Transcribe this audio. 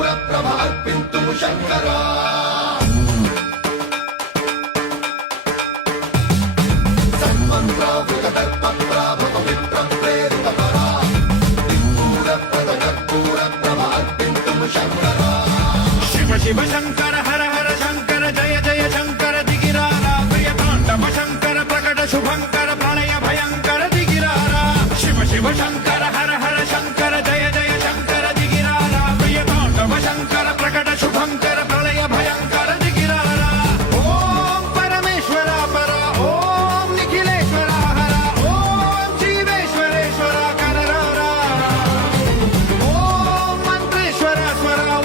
కర్పూరప్రభ అర్పింతుము శంకరా సన్మంత్రావృతదర్పప్రాభవ విప్రప్రేరితపరా కర్పూరప్రద కర్పూరప్రభ అర్పింతుము శంకరా శివ శివ శంకర హర హర శంకర జయ జయ శంకర దిగిరారా ప్రియతాండవ శంకర ప్రకట శుభంకర ప్రళయ భయంకర దిగిరారా శివ శివ శంకర